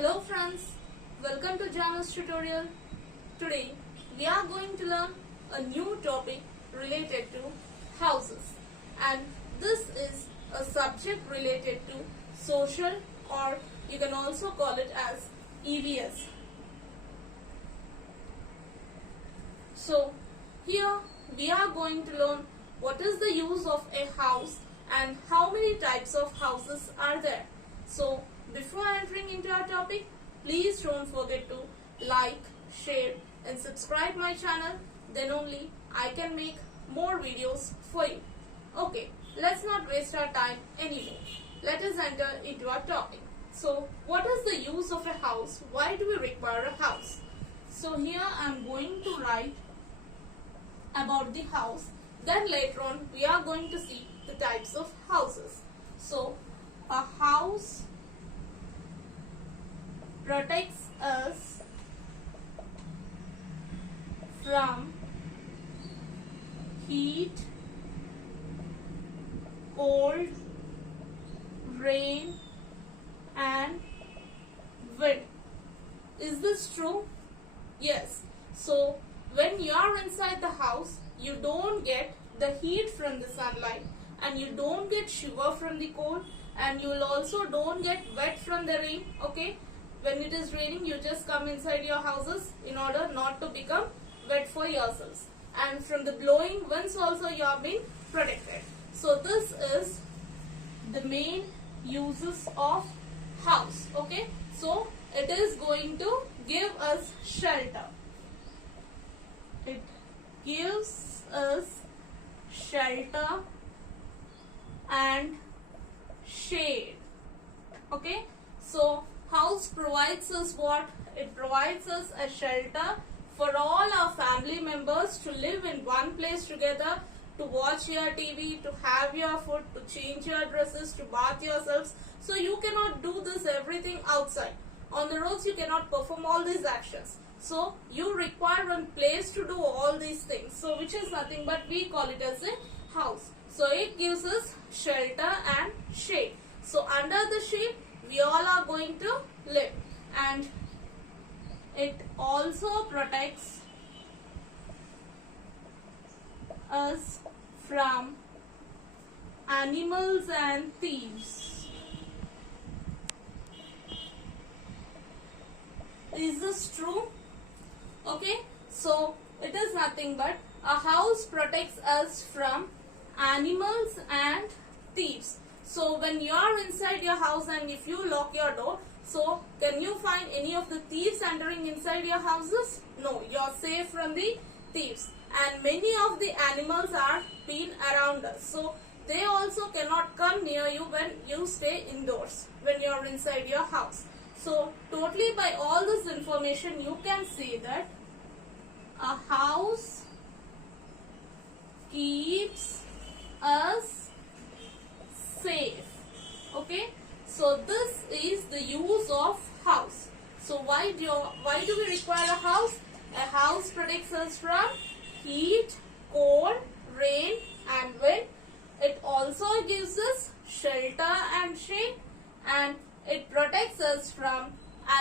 Hello friends, welcome to Jana's tutorial. Today we are going to learn a new topic related to houses, and this is a subject related to social, or you can also call it as EVS. So here we are going to learn what is the use of a house and how many types of houses are there. So before entering into our topic, please don't forget to like, share and subscribe my channel. Then only I can make more videos for you. Okay, let's not waste our time anymore. Let us enter into our topic. So what is the use of a house? Why do we require a house? So here I am going to write about the house. Then later on we are going to see the types of houses. So a house protects us from heat, cold, rain and wind. Is this true? Yes. So when you are inside the house, you don't get the heat from the sunlight, and you don't get shiver from the cold, and you will also don't get wet from the rain. Okay, when it is raining, you just come inside your houses in order not to become wet for yourselves, and from the blowing winds also you are being protected. So this is the main uses of house. Okay, so it is going to give us shelter. It gives us shelter and shade. Okay, so house provides us what? It provides us a shelter for all our family members to live in one place together, to watch your TV, to have your food, to change your dresses, to bath yourselves. So you cannot do this everything outside. On the roads you cannot perform all these actions. So you require one place to do all these things. So which is nothing but we call it as a house. So it gives us shelter and shade. So under the shade we all are going to live, and it also protects us from animals and thieves. Is this true? Okay, so it is nothing but a house protects us from animals and thieves. So when you are inside your house and if you lock your door, so can you find any of the thieves entering inside your houses? No, you are safe from the thieves. And many of the animals are been around us, so they also cannot come near you when you stay indoors, when you are inside your house. So totally by all this information you can say that a house keeps us safe. Okay, so this is the use of house. So why do we require a house? A house protects us from heat, cold, rain and wind. It also gives us shelter and shade, and it protects us from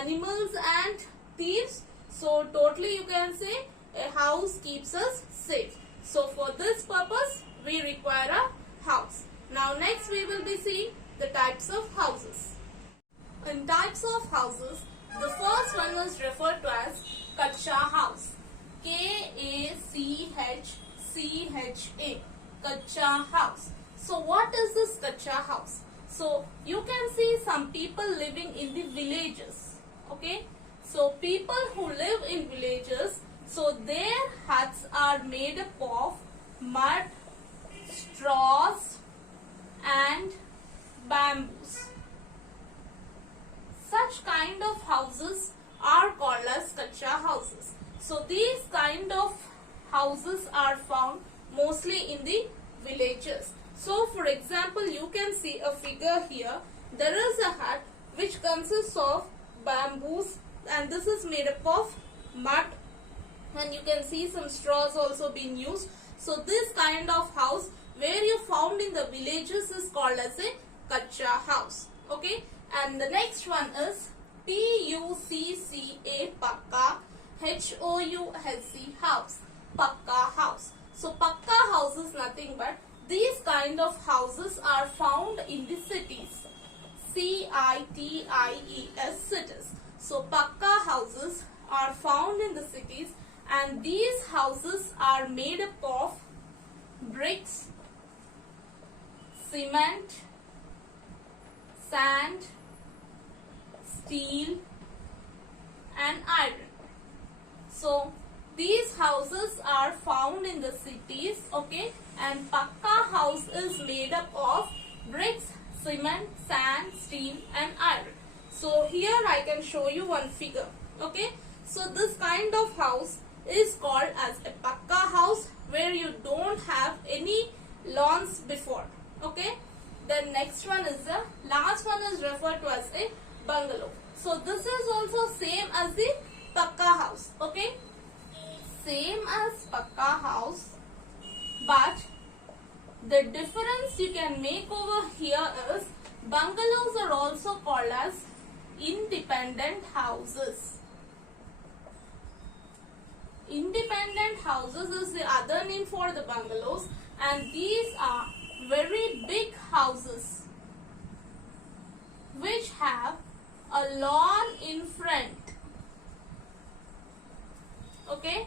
animals and thieves. So totally you can say a house keeps us safe. So for this purpose we require a house. Now next we will be seeing the types of houses. In types of houses, the first one was referred to as Kacha house. Kacha, Kacha house. So what is this Kacha house? So you can see some people living in the villages. Okay, so people who live in villages, so their huts are made up of mud, straws and bamboos. Such kind of houses are called as Kacha houses. So these kind of houses are found mostly in the villages. So for example, you can see a figure here. There is a hut which consists of bamboos, and this is made up of mud, and you can see some straws also being used. So this kind of house where you found in the villages is called as a Kacha house. Okay, and the next one is P-U-C-C-A, Pakka, H-O-U-S-E, house, Pakka house. So Pakka house is nothing but these kind of houses are found in the cities. C-I-T-I-E-S, cities. So Pakka houses are found in the cities, and these houses are made up of bricks, cement, sand, steel and iron. So these houses are found in the cities, okay, and Pakka house is made up of bricks, cement, sand, steel and iron. So here I can show you one figure, okay. So this kind of house is called as a Pakka house, where you don't have any lawns before, okay. The next one is the last one is referred to as a bungalow. So this is also same as the Pakka house, okay, same as Pakka house, but the difference you can make over here is bungalows are also called as independent houses. Independent houses is the other name for the bungalows, and these are very big houses which have a lawn in front, okay,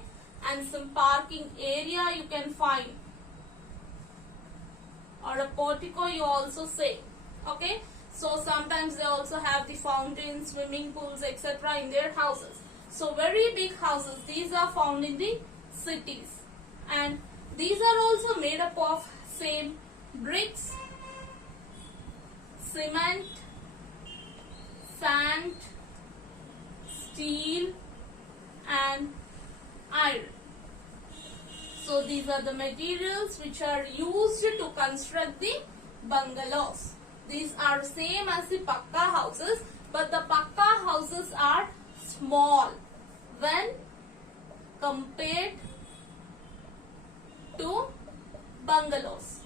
and some parking area you can find, or a portico you also say, okay. So sometimes they also have the fountains, swimming pools, etc. in their houses. So very big houses, these are found in the cities, and these are also made up of same bricks, cement, sand, steel and iron. So these are the materials which are used to construct the bungalows. These are same as the Pakka houses, but the Pakka houses are small when compared to bungalows.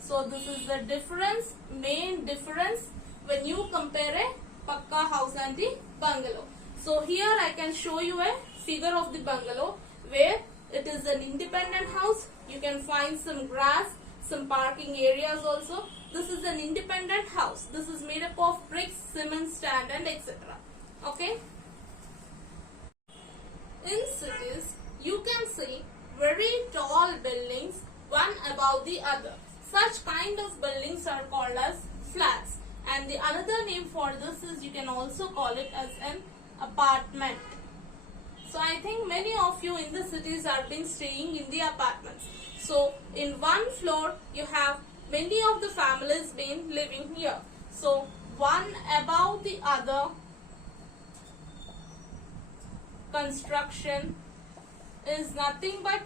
So this is the difference, main difference when you compare a Pakka house and the bungalow. So here I can show you a figure of the bungalow where it is an independent house. You can find some grass, some parking areas also. This is an independent house. This is made up of bricks, cement, sand and etc. Okay. In cities, you can see very tall buildings, one above the other. Such kind of buildings are called as flats. And the another name for this is, you can also call it as an apartment. So I think many of you in the cities have been staying in the apartments. So in one floor you have many of the families been living here. So one above the other construction is nothing but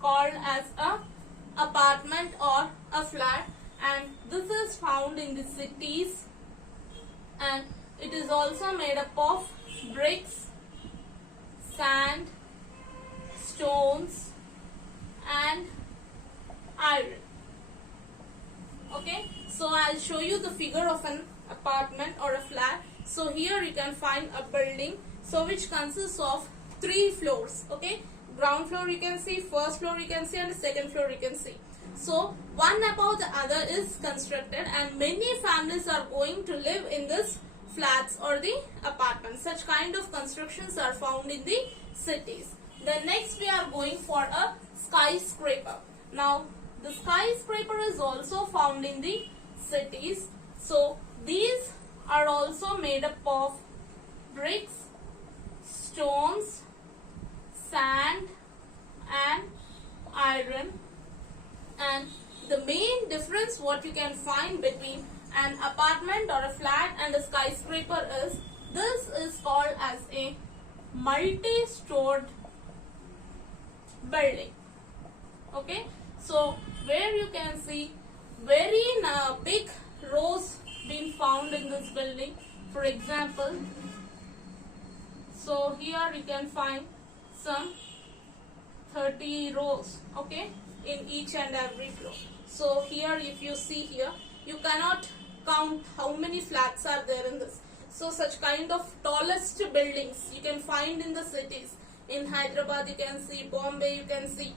called as a apartment or a flat, and this is found in the cities, and it is also made up of bricks, sand, stones and iron. Okay, so I'll show you the figure of an apartment or a flat. So here you can find a building, so which consists of 3 floors. Okay, ground floor you can see, first floor you can see and the second floor you can see. So one above the other is constructed, and many families are going to live in this flats or the apartments. Such kind of constructions are found in the cities. Then next we are going for a skyscraper. Now the skyscraper is also found in the cities. So these are also made up of bricks, stones, sand and iron. And the main difference what you can find between an apartment or a flat and a skyscraper is, this is called as a multi-stored building. Okay, so where you can see very big rows being found in this building. For example, so here you can find some 30 rows, okay, in each and every floor. So here if you see here, you cannot count how many flats are there in this. So such kind of tallest buildings you can find in the cities. In Hyderabad you can see, Bombay you can see.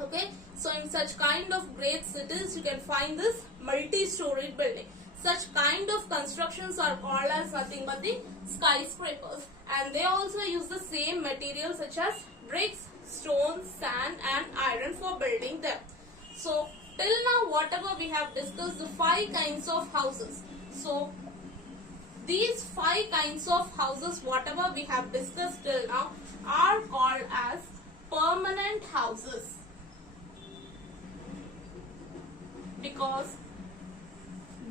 Okay, so in such kind of great cities you can find this multi-storied building. Such kind of constructions are called as nothing but the skyscrapers, and they also use the same materials such as bricks, stone, sand and iron for building them. So till now whatever we have discussed, the 5 kinds of houses. So these 5 kinds of houses whatever we have discussed till now are called as permanent houses, because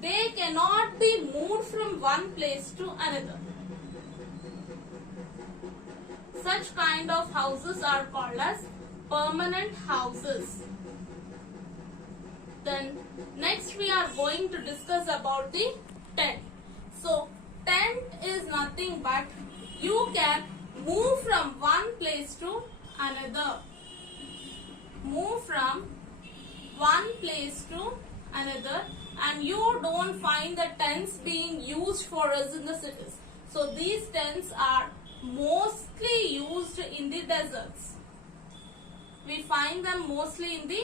they cannot be moved from one place to another. Such kind of houses are called as permanent houses. Then next we are going to discuss about the tent. So tent is nothing but you can move from one place to another. Move from one place to another, and you don't find the tents being used for us in the cities. So these tents are mostly used in the deserts. We find them mostly in the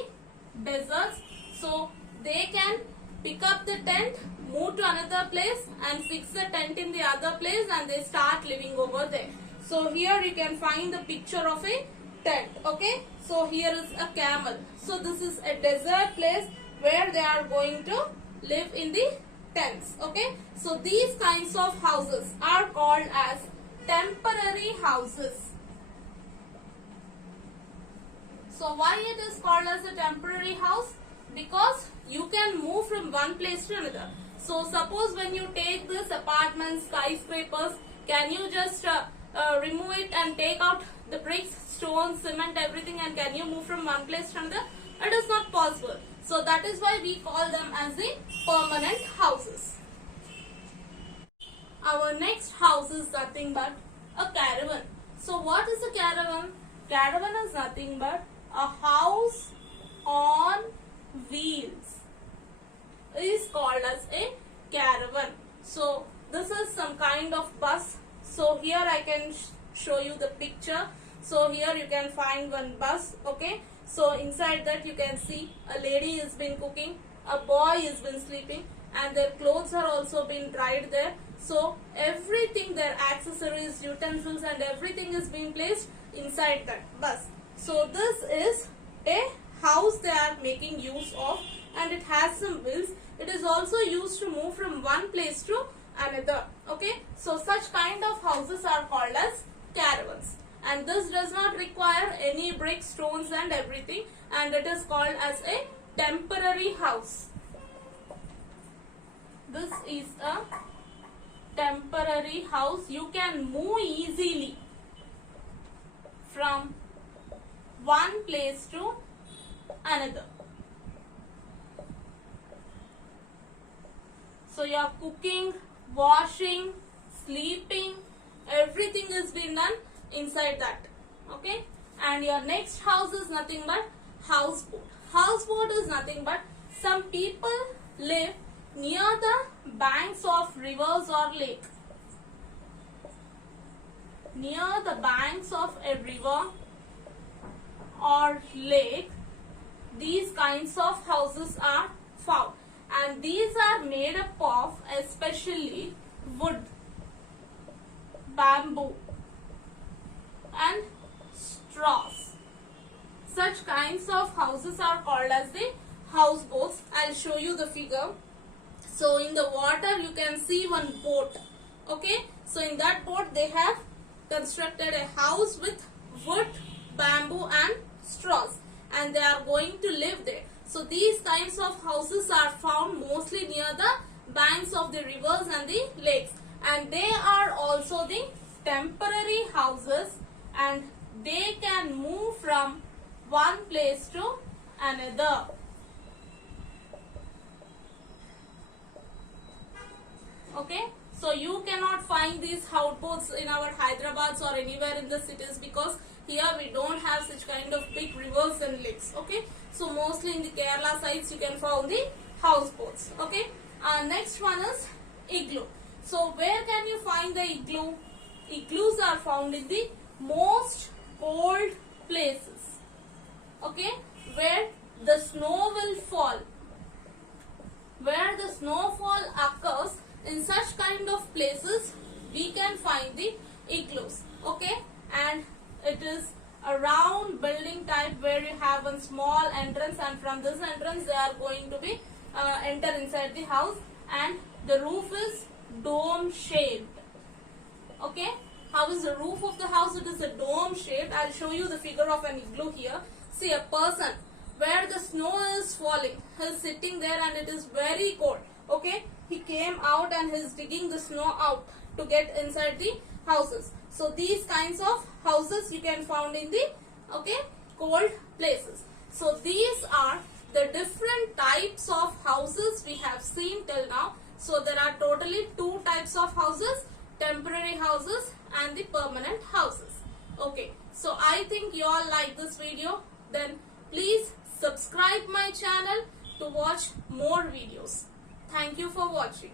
deserts. So they can pick up the tent, move to another place and fix the tent in the other place, and they start living over there. So here you can find the picture of a tent. Okay, so here is a camel. So this is a desert place where they are going to live in the tents. Okay, so these kinds of houses are called as temporary houses. So why it is called as a temporary house? Because you can move from one place to another. So suppose when you take this apartment, skyscrapers, can you just remove it and take out the bricks, stone, cement, everything, and can you move from one place to another? It is not possible. So that is why we call them as the permanent houses. Our next house is nothing but a caravan. So what is a caravan? Caravan is nothing but a house on wheels. It is called as a caravan. So this is some kind of bus. So here I can show you the picture. So here you can find one bus. Okay, so inside that you can see a lady has been cooking, a boy has been sleeping, and their clothes are also been dried there. So everything, their accessories, utensils and everything is being placed inside that bus. So this is a house they are making use of, and it has some wheels. It is also used to move from one place to another. Okay, so such kind of houses are called as caravans, and this does not require any bricks, stones and everything, and it is called as a temporary house. This is a temporary house. You can move easily from one place to another. So you are cooking, washing, sleeping, everything is being done inside that. Okay, and your next house is nothing but houseboat. Houseboat is nothing but some people live near the banks of rivers or lake. Near the banks of a river or lake, these kinds of houses are found, and these are made up of especially wood, bamboo and straws. Such kinds of houses are called as the houseboats. I'll show you the figure. So in the water you can see one boat. Okay, so in that boat they have constructed a house with wood, bamboo and straws, and they are going to live there. So these kinds of houses are found mostly near the banks of the rivers and the lakes, and they are also the temporary houses, and they can move from one place to another. Okay, so you cannot find these houseboats in our Hyderabad or anywhere in the cities, because here we don't have such kind of big rivers and lakes. Okay, so mostly in the Kerala sites you can find the houseboats. Okay, next one is igloo. So where can you find the igloo? Igloos are found in the most cold places. Okay, where the snow will fall. Where the snowfall occurs, in such kind of places we can find the igloos. Okay, and it is a round building type where you have a small entrance, and from this entrance they are going to be enter inside the house, and the roof is dome shaped. Okay, how is the roof of the house? It is a dome shaped. I'll show you the figure of an igloo here. See, a person where the snow is falling, he is sitting there and it is very cold. Okay, he came out and he is digging the snow out to get inside the houses. So these kinds of houses you can find in the cold places. So these are the different types of houses we have seen till now. So there are totally two types of houses: temporary houses and the permanent houses. Okay, so I think you all like this video. Then please subscribe my channel to watch more videos. Thank you for watching.